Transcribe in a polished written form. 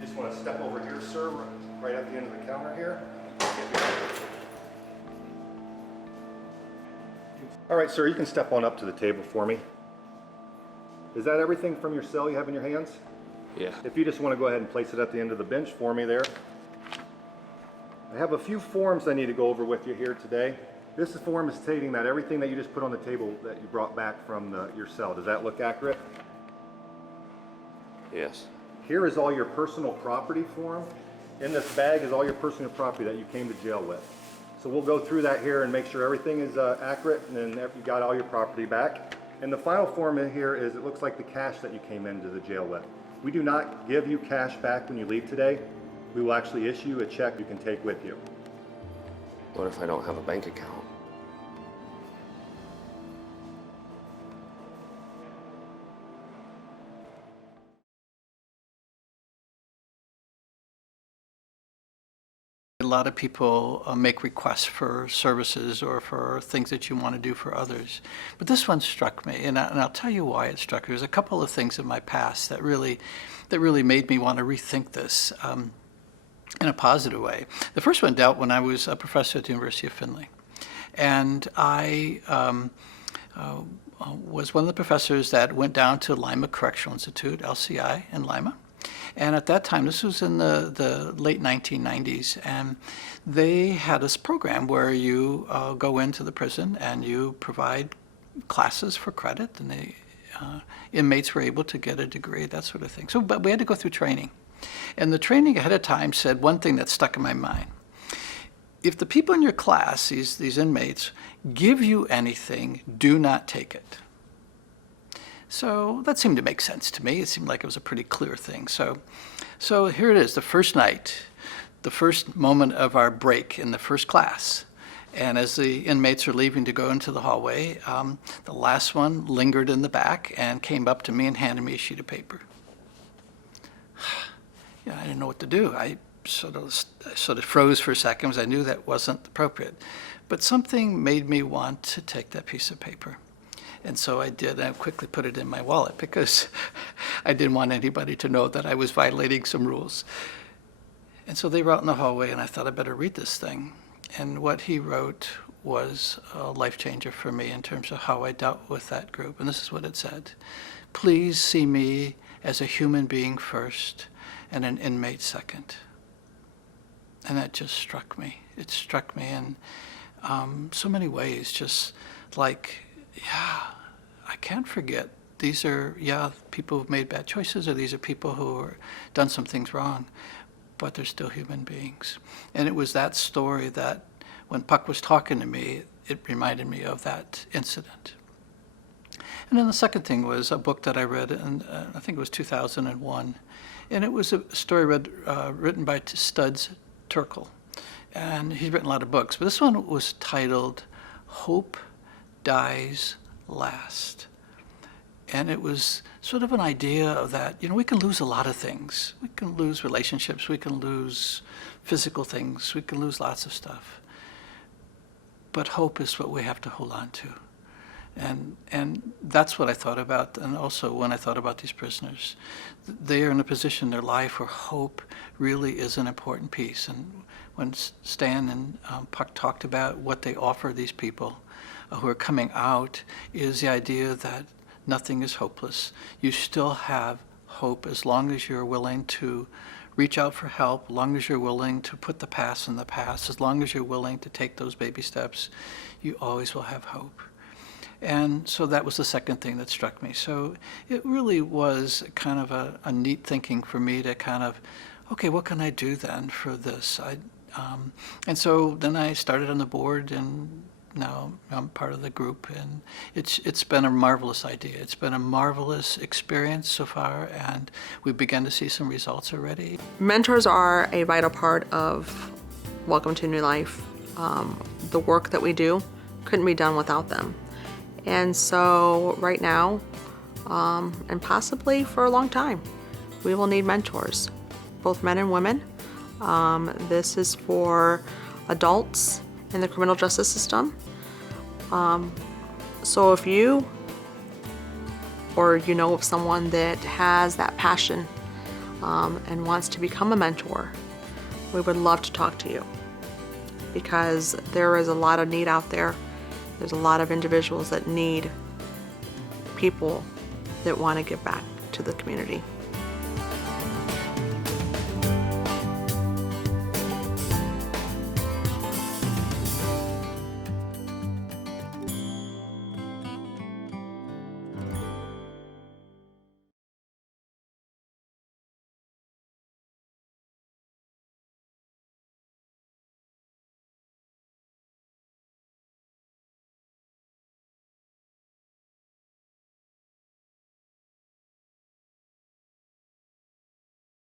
Just want to step over here, sir, right at the end of the counter here. All right, sir, you can step on up to the table for me. Is that everything from your cell you have in your hands? Yeah. If you just want to go ahead and place it at the end of the bench for me there. I have a few forms I need to go over with you here today. This form is stating that everything that you just put on the table that you brought back from your cell. Does that look accurate? Yes. Here is all your personal property form. In this bag is all your personal property that you came to jail with. So we'll go through that here and make sure everything is accurate, and then you got all your property back. And the final form in here is, it looks like the cash that you came into the jail with. We do not give you cash back when you leave today. We will actually issue you a check you can take with you. What if I don't have a bank account? A lot of people make requests for services or for things that you want to do for others. But this one struck me, and I'll tell you why it struck me. There's a couple of things in my past that really made me want to rethink this in a positive way. The first one dealt when I was a professor at the University of Findlay. And I was one of the professors that went down to Lima Correctional Institute, LCI, in Lima. And at that time, this was in the late 1990s, and they had this program where you go into the prison and you provide classes for credit, and the inmates were able to get a degree, that sort of thing. So, but we had to go through training. And the training ahead of time said one thing that stuck in my mind. If the people in your class, these inmates, give you anything, do not take it. So that seemed to make sense to me. It seemed like it was a pretty clear thing. So here it is, the first night, the first moment of our break in the first class. And as the inmates are leaving to go into the hallway, the last one lingered in the back and came up to me and handed me a sheet of paper. Yeah, I didn't know what to do. I sort of froze for a second because I knew that wasn't appropriate. But something made me want to take that piece of paper. And so I did. I quickly put it in my wallet because I didn't want anybody to know that I was violating some rules. And so they were out in the hallway, and I thought I better read this thing. And what he wrote was a life changer for me in terms of how I dealt with that group. And this is what it said. Please see me as a human being first and an inmate second. And that just struck me. It struck me in so many ways, just like, yeah, I can't forget. These are, people who've made bad choices, or these are people who have done some things wrong, but they're still human beings. And it was that story that, when Puck was talking to me, it reminded me of that incident. And then the second thing was a book that I read, and I think it was 2001. And it was a story written by Studs Terkel. And he's written a lot of books, but this one was titled Hope Dies Last. And it was sort of an idea of that, we can lose a lot of things. We can lose relationships, we can lose physical things, we can lose lots of stuff. But hope is what we have to hold on to. And that's what I thought about, and also when I thought about these prisoners. They are in a position in their life where hope really is an important piece. And when Stan and Puck talked about what they offer these people who are coming out, is the idea that nothing is hopeless. You still have hope as long as you're willing to reach out for help, as long as you're willing to put the past in the past, as long as you're willing to take those baby steps, you always will have hope. And so that was the second thing that struck me. So it really was kind of a neat thinking for me to kind of, okay, what can I do then for this? And so then I started on the board, and now I'm part of the group, and it's been a marvelous idea. It's been a marvelous experience so far, and we've begun to see some results already. Mentors are a vital part of Welcome to New Life. The work that we do couldn't be done without them. And so right now, and possibly for a long time, we will need mentors, both men and women. This is for adults in the criminal justice system. So if you or you know of someone that has that passion and wants to become a mentor, we would love to talk to you, because there is a lot of need out there. There's a lot of individuals that need people that want to give back to the community.